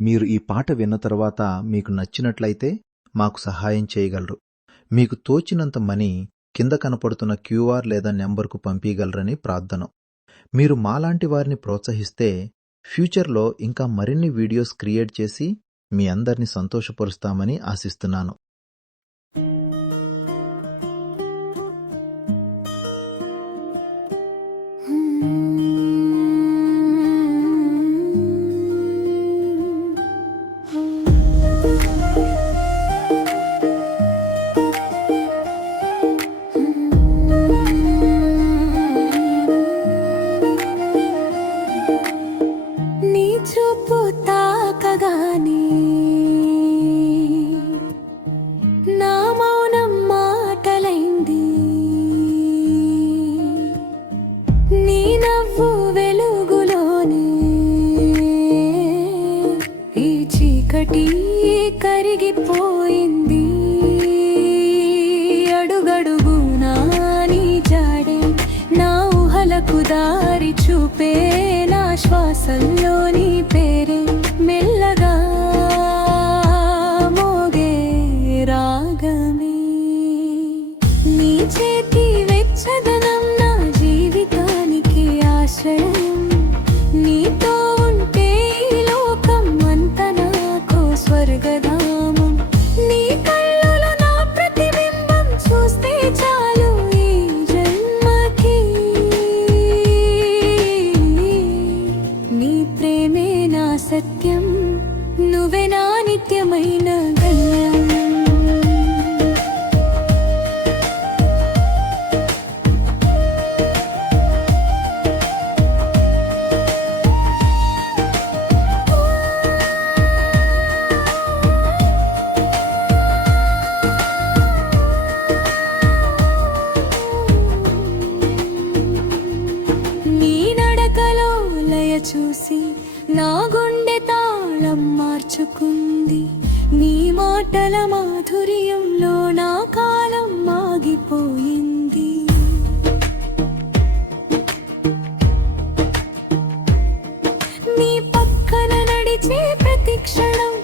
మీరు ఈ పాట విన్న తర్వాత మీకు నచ్చినట్లయితే మాకు సహాయం చేయగలరు. మీకు తోచినంత మనీ కింద కనపడుతున్న క్యూఆర్ లేదా నెంబర్కు పంపీగలరని ప్రార్థన. మీరు మాలాంటి వారిని ప్రోత్సహిస్తే ఫ్యూచర్లో ఇంకా మరిన్ని వీడియోస్ క్రియేట్ చేసి మీ అందరినీ సంతోషపరుస్తామని ఆశిస్తున్నాను. కరిగిపోయింది అడుగడుగునా నీ జాడే నా ఊహలకు దారి చూపే నా శ్వాసల్లో నీ పేరే మెల్లగా మోగే రాగమే నీ చేతి వెచ్చదనం నా జీవితానికి ఆశ్రయం నీతో ఉంటే ఈ లోకం అంతా నాకు స్వర్గధామం నీ కళ్ళలో నా ప్రతిబింబం చూస్తే చాలు ఈ జన్మకి నీ ప్రేమే నా సత్యం నువ్వే నా నిత్యమైన గమ్యం చూసి నా గుండె తాళం మార్చుకుంది నీ మాటల మాధుర్యంలో నా కాలం ఆగిపోయింది నీ పక్కన నడిచే ప్రతి క్షణం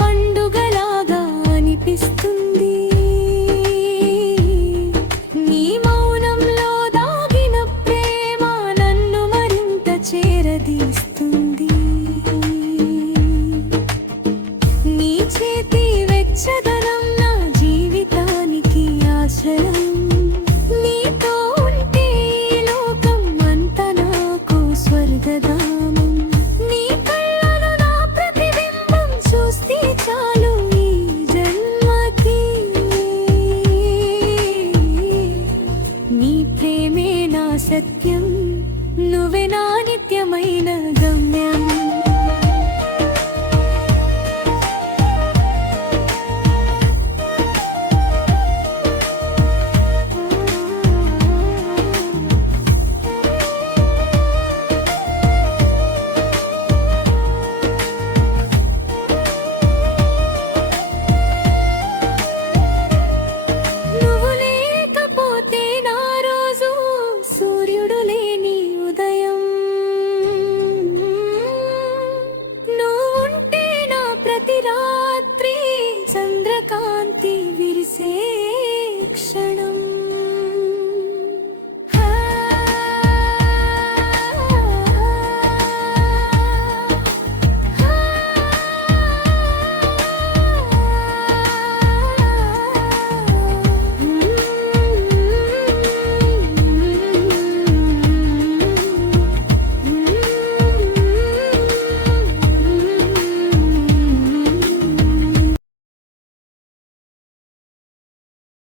పండుగలాగా అనిపిస్తుంది నీ మౌనంలో దాగిన ప్రేమ నన్ను మరింత చేరదీస్తుంది నీ చేతి వెచ్చదనం నా జీవితానికి ఆశ్రయం నీతో ఉంటే ఈ లోకం అంతా నాకు స్వర్గధామం నీ కళ్ళలో నా ప్రతిబింబం చూస్తే చాలు ఈ జన్మకి నీ ప్రేమే నా సత్యం నువ్వే నా నిత్యమైన గమ్యం నువ్వు లేకపోతే నా రోజు సూర్యుడు లేని ఉదయం నువ్వుంటే నా ప్రతి రాత్రి చంద్రకాంతి విరిసే